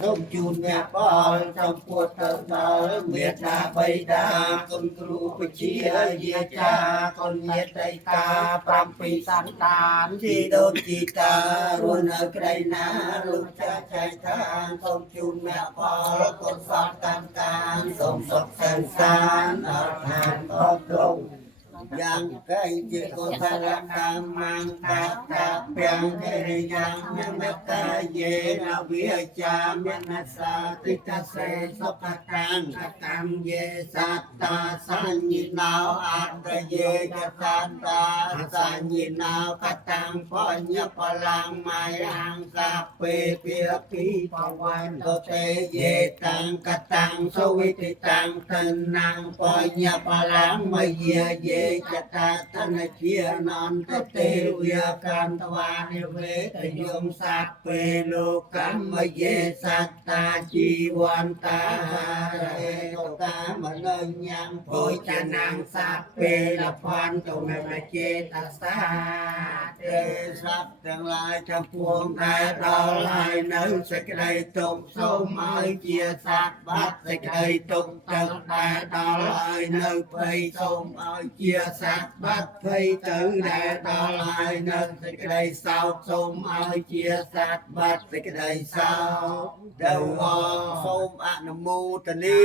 សូមជូនអ្នកផលចំពោះទៅដល់មេត្តាបិតាគុណគ្រូពជាយាចាគុណញាតិកា7សន្តានជីដូនជីតារស់នៅក្ដីណាលោកចាចែកឋានសូមជូនអ្នកផលគុណសពតាមកានសូមសុខសាន្តសានអរថានអរទ្រង់យ៉ាងកៃជាកុសលកម្មងតាតាពាំងកិរិយ៉ាងមេត្តាយេនវិជាមេនសាទិកសេសុខកាំកកម្មយេសត្តាសញ្ញិណោអន្តយេកសត្តាសញ្ញិណោកតាំងបញ្ញបលាំងមយាងសាពេភិភិបវន្តតេយេតាំងកតាំងសវិតិតាំងតណាំងបញ្ញបលាំងមយាយេចតាតនជាអនន្តទេវកាន្តវានិវេតយមសាពេលោកកម្មយេសត្តាជីវន្តារេតតាមលញ្ញាំពុជនាងសាពេលភន្តមេមចេតសាទេសត្វទាំងឡាយចំពោះដែលដល់ហើយនៅសេចក្តីទុកសូមឲ្យជាសត្វបាត់សេចក្តីទុកទាំងដែលដល់ហើយនៅភ័យសូមឲ្យជាសត្វបាត់ភ័យទៅដែលដល់ហើយនៅសេចក្តីសោកសូមឲ្យជាសត្វបាត់សេចក្តីសោកទៅអសូមអនុមោទនា